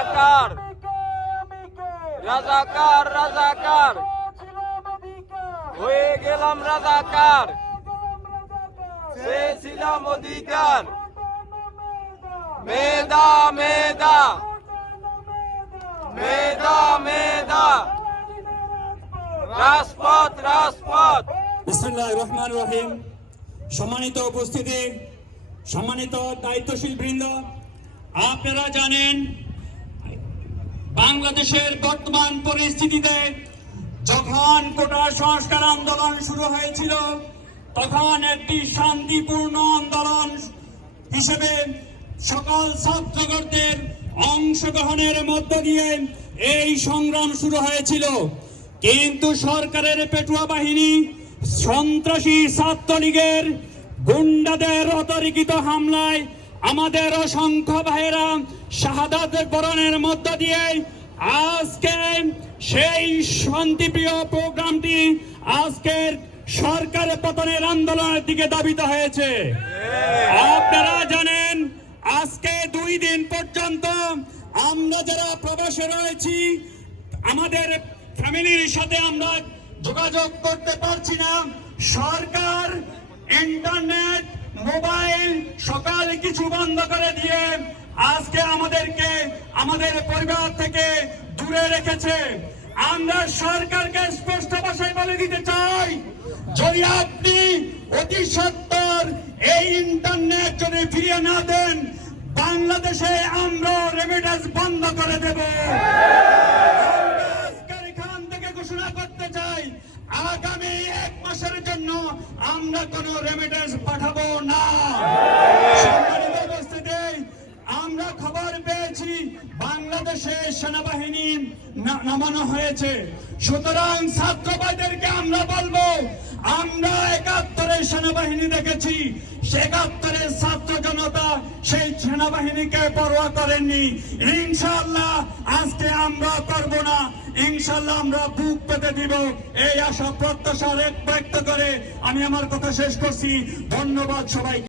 রাজাকার রাজাকার রাজাকার হয়ে গেলাম রাজাকার চেয়েছিলাম অধিকার মেধা মেধা মেধা মেধা রাজপথ রাজপথ। বিসমিল্লাহির রহমানির রহিম। সম্মানিত উপস্থিতি, সম্মানিত দায়িত্বশীল বৃন্দ, আপনারা জানেন বাংলাদেশের বর্তমান পরিস্থিতিতে যখন কোটা সংস্কার আন্দোলন শুরু হয়েছিল তখন একটি শান্তিপূর্ণ আন্দোলন হিসেবে সকল ছাত্রদের অংশগ্রহণের মধ্য দিয়ে এই সংগ্রাম শুরু হয়েছিল। কিন্তু সরকারের পেটুয়া বাহিনী সন্ত্রাসী ছাত্রলীগের গুন্ডাদের অতর্কিত হামলায় আমাদের অসংখ্য ভাইয়েরা শাহাদাত বরণের মধ্য দিয়ে আজকে সেই শান্তিপ্রিয় প্রোগ্রামটি আজকের সরকার পতনের আন্দোলনের দিকে ধাবিত হয়েছে। আপনারা জানেন আজকে 2 দিন পর্যন্ত আমরা যারা প্রবাসে রয়েছি আমাদের ফ্যামিলির সাথে আমরা যোগাযোগ করতে পারছি না। সরকার ইন্টারনেট মোবাইল সকাল কিছু বন্ধ করে দিয়ে আজকে আমাদেরকে আমাদের পরিবার থেকে দূরে রেখেছে। আমরা সরকারকে স্পষ্ট ভাষায় বলে দিতে চাই, যদি আপনি অতি সত্বর এই ইন্টারনেট যদি ফিরিয়ে না দেন বাংলাদেশে আমরা রেমিটেন্স বন্ধ করে দেব। এখান থেকে ঘোষণা করতে চাই আগামী 1 মাসের জন্য আমরা কোনো রেমিটেন্স পাঠাবো না। সম্মানিত উপস্থিতি, আমরা খবর পেয়েছি বাংলাদেশে সেনাবাহিনী নামানো হয়েছে। সুতরাং ছাত্র ভাইদেরকে আমরা বলবো, আমরা 71-এর সেনাবাহিনী দেখেছি, 71-এর ছাত্র জনতা সেই সেনাবাহিনীকে পরোয়া করেননি। ইনশাআল্লাহ আজকে আমরা করব না, ইনশাআল্লাহ আমরা বুক পেতে দিব। এই আশা প্রত্যাশা ব্যক্ত করে আমি আমার কথা শেষ করছি। ধন্যবাদ সবাইকে।